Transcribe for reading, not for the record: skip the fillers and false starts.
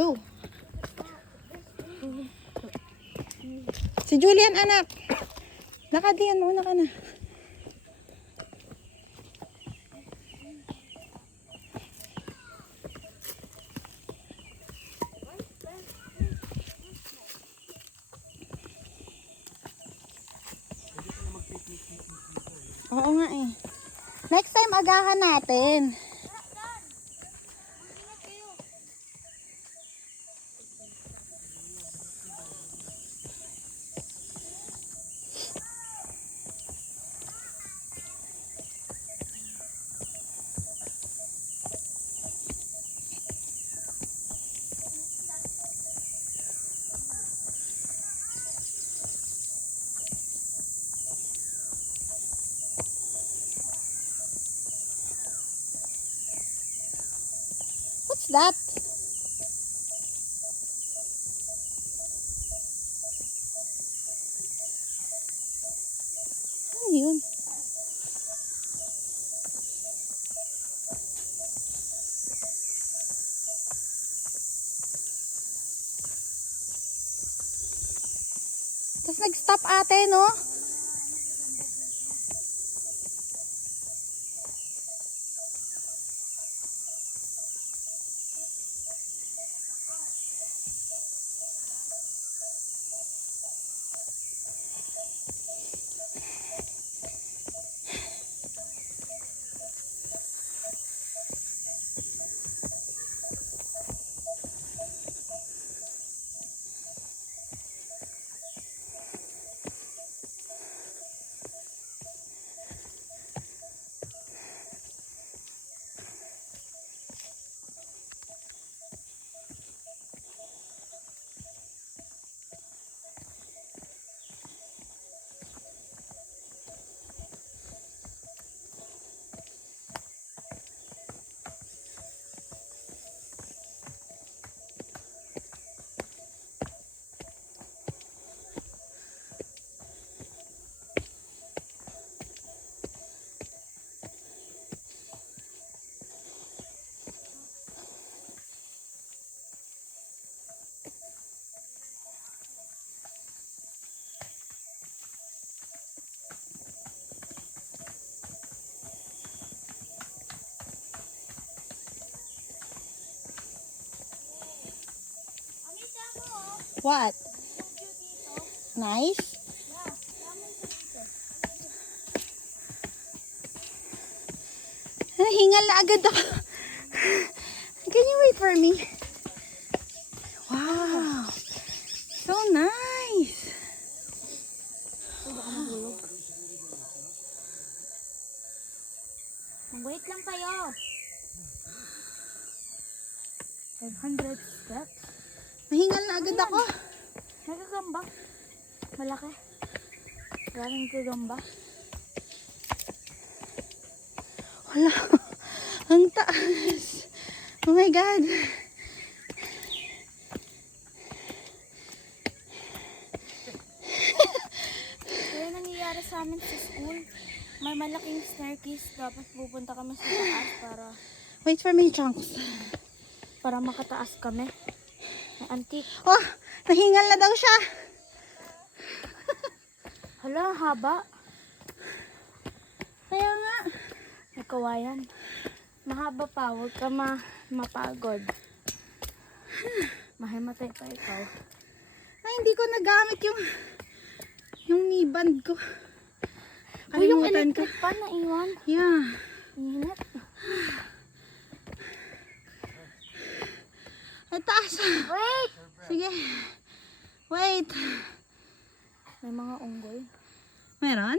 Go. Si Julian, anak. Nakadiyan, una ka na. Oo nga eh. Next time, agahan natin. What's that? Ano yun? Tapos nag-stop ate, no? What? Nice? Hingal na agad ako. Can you wait for me? Wow. So nice. Wait lang kayo. 500 steps. Nahingal na agad ako. May gagamba. Malaki. Maraming gagamba. Wala. Ang taas. Oh my God. Kaya nangyayari sa amin sa school. May malaking staircase. Dapat pupunta kami sa taas Wait for me, Chunks. para makataas kami. May antique. Oh, nahingal na daw siya. Hala, haba. Kaya nga. May kawayan. Mahaba pa. Huwag ka mapagod. Mahimatay pa ikaw. Ay, hindi ko nagamit yung knee band ko. Uy, yung Kalimutan ko. electric pan na iwan. Yeah. Init. Ay, taas. Wait! Sige. Wait. May mga unggoy. Meron?